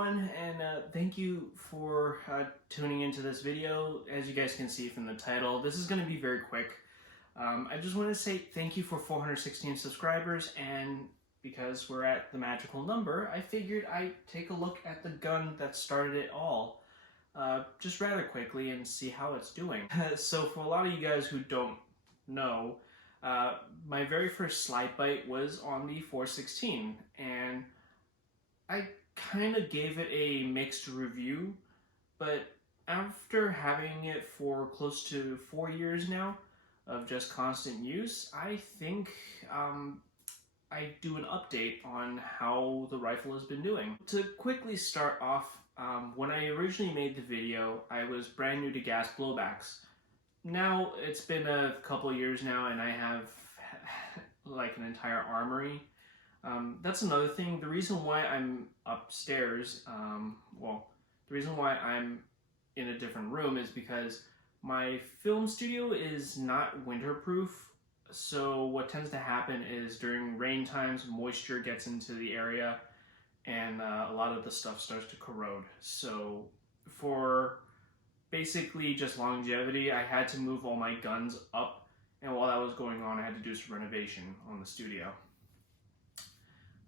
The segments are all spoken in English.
everyone, and thank you for tuning into this video. As you guys can see from the title, this is going to be very quick. I just want to say thank you for 416 subscribers, and because we're at the magical number, I figured I'd take a look at the gun that started it all, just rather quickly and see how it's doing. So for a lot of you guys who don't know, my very first slide bite was on the 416, and I kind of gave it a mixed review, but after having it for close to 4 years now of just constant use, I think I do an update on how the rifle has been doing. To quickly start off, when I originally made the video, I was brand new to gas blowbacks. Now it's been a couple years now and I have like an entire armory. That's another thing. The reason why I'm upstairs, the reason why I'm in a different room is because my film studio is not winterproof. So what tends to happen is during rain times, moisture gets into the area and a lot of the stuff starts to corrode. So for basically just longevity, I had to move all my guns up, and while that was going on, I had to do some renovation on the studio.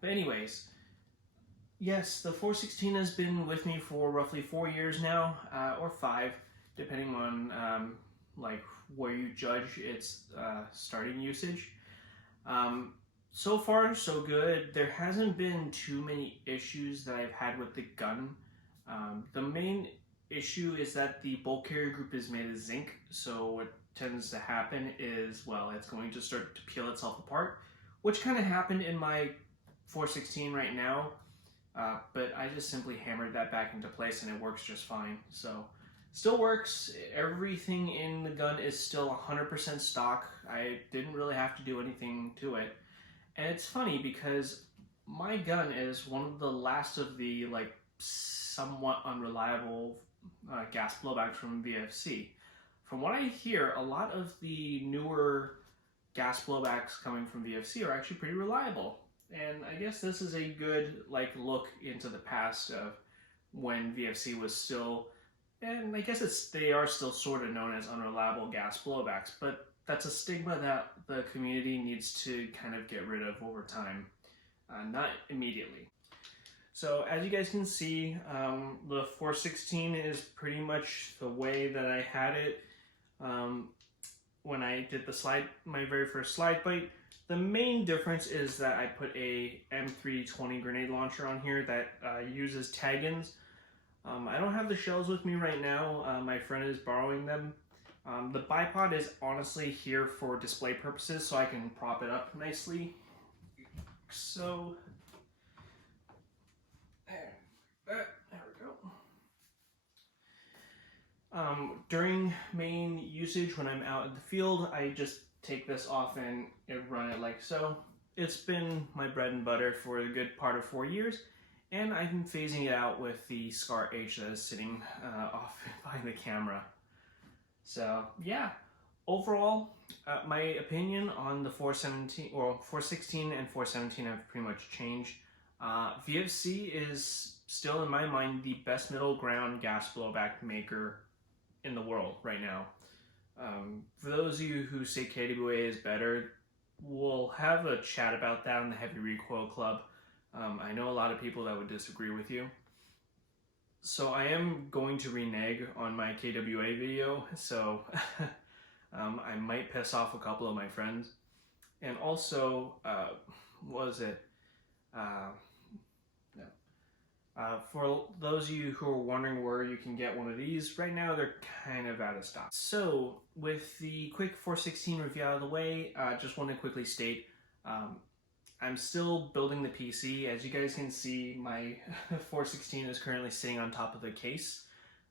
But anyways, yes, the 416 has been with me for roughly 4 years now, or 5, depending on like where you judge its starting usage. So far, so good. There hasn't been too many issues that I've had with the gun. The main issue is that the bolt carrier group is made of zinc, so what tends to happen is, well, it's going to start to peel itself apart, which kind of happened in my 416 right now, but I just simply hammered that back into place and it works just fine. So still works. Everything in the gun is still 100% stock. I didn't really have to do anything to it. And it's funny because my gun is one of the last of the like somewhat unreliable gas blowbacks from VFC. From what I hear, a lot of the newer gas blowbacks coming from VFC are actually pretty reliable. And I guess this is a good like look into the past of when VFC was still, and I guess they are still sort of known as unreliable gas blowbacks, but that's a stigma that the community needs to kind of get rid of over time, not immediately. So as you guys can see, the 416 is pretty much the way that I had it when I did my very first slide bite. The main difference is that I put a M320 grenade launcher on here that uses tag-ins. I don't have the shells with me right now. My friend is borrowing them. The bipod is honestly here for display purposes, so I can prop it up nicely. So there we go. During main usage, when I'm out in the field, I just take this off and run it like so. It's been my bread and butter for a good part of 4 years, and I've been phasing it out with the SCAR H that is sitting off behind the camera. So yeah, overall, my opinion on the 416 and 417 have pretty much changed. VFC is still, in my mind, the best middle ground gas blowback maker in the world right now. For those of you who say KWA is better, we'll have a chat about that in the Heavy Recoil Club. I know a lot of people that would disagree with you. So I am going to renege on my KWA video, so I might piss off a couple of my friends. And also, for those of you who are wondering where you can get one of these, right now they're kind of out of stock. So with the quick 416 review out of the way, just want to quickly state, I'm still building the PC. As you guys can see, my 416 is currently sitting on top of the case.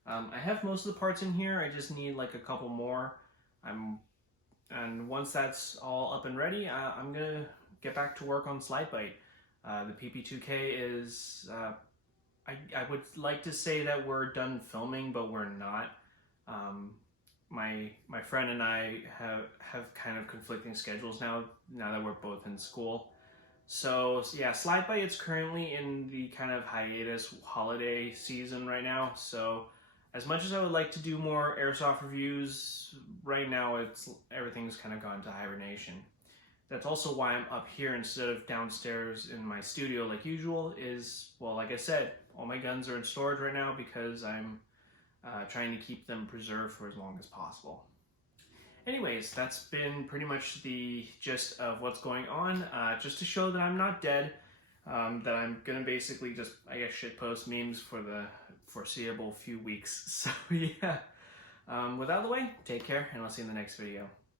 I have most of the parts in here. I just need like a couple more. And once that's all up and ready, I'm gonna get back to work on slide bite. The PP2K is, I would like to say that we're done filming, but we're not. My friend and I have kind of conflicting schedules now that we're both in school. So yeah, Slide By, it's currently in the kind of hiatus holiday season right now. So as much as I would like to do more airsoft reviews, right now everything's kind of gone to hibernation. That's also why I'm up here instead of downstairs in my studio like usual. Well, like I said, all my guns are in storage right now because I'm trying to keep them preserved for as long as possible. Anyways, that's been pretty much the gist of what's going on, just to show that I'm not dead, that I'm gonna basically just, I guess, shitpost memes for the foreseeable few weeks. So yeah, with that out of the way, take care, and I'll see you in the next video.